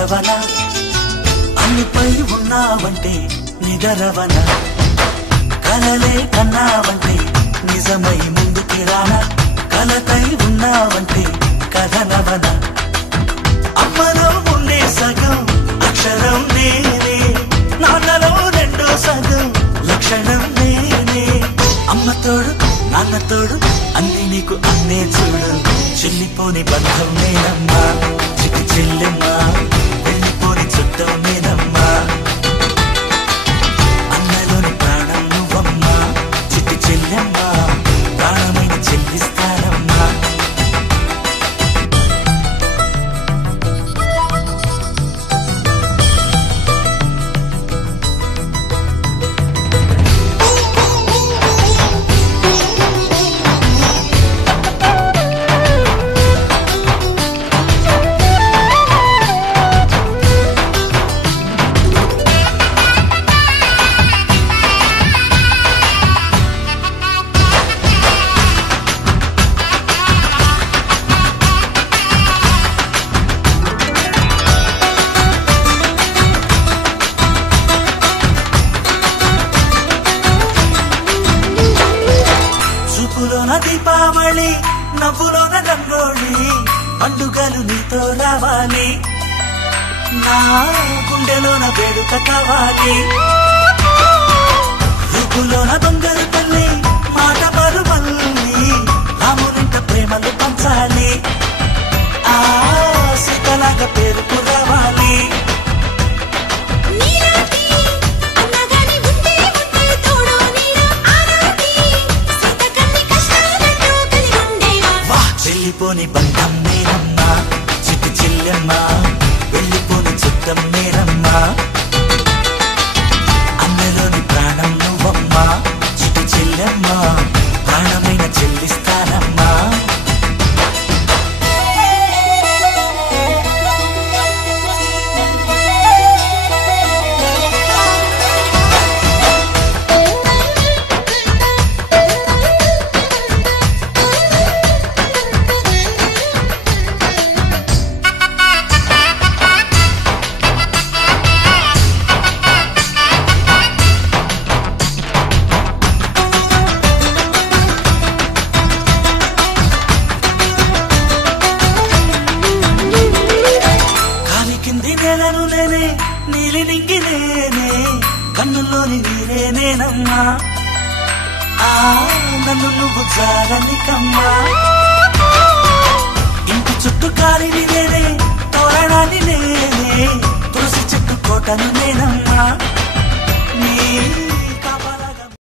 నిద్రవన అన్నిపై ఉన్నావంటే నిదరవన కలలే కన్నావంటే నిజమై ముందుకి రానా కలతై ఉన్నావంటే కథనవన అమ్మలో ఉండే సగం అక్షరం నేనే నాన్నలో రెండో సగం లక్షణం నేనే అమ్మ తోడు నాన్న తోడు అన్ని నీకు అన్నే చూడు చెల్లిపోని బంధం నేనమ్మా చిట్టి చెల్లెమ్మా వెళ్ళిపోని చుట్టం నేనమ్మా అన్నలోని ప్రాణం నువ్వమ్మా చిట్టి చెల్లెమ్మా ప్రాణమైన చెల్లిస్తానమ్మా దీపావళి నవ్వులోన రంగోళి పండుగలు నీతో రావాలి నా గుండెలోన వేడుక కావాలి రూపులోన దొంగలు తల్లి మాట పరువల్లి రామునింట ప్రేమలు పంచాలి ఆ సీతలాగా పేరుకు రావాలి వెళ్ళిపోని బంధం నేనమ్మా చిట్టి చెల్లెమ్మా వెళ్ళిపోని చుట్టం నేనమ్మా అన్నలోని ప్రాణం నువ్వమ్మా చిట్టి చెల్లెమ్మా ప్రాణమైన చెల్లిస్తానమ్మా నీలి నింగి నేనే కన్నుల్లోని నీరే నేనమ్మా ఆ నన్ను నువ్వు జారనికమ్మా ఇంటి చుట్టూ కాలిని నేనే తోరణాన్ని నేనే తులసి చెట్టు కోటను నేనమ్మా నీ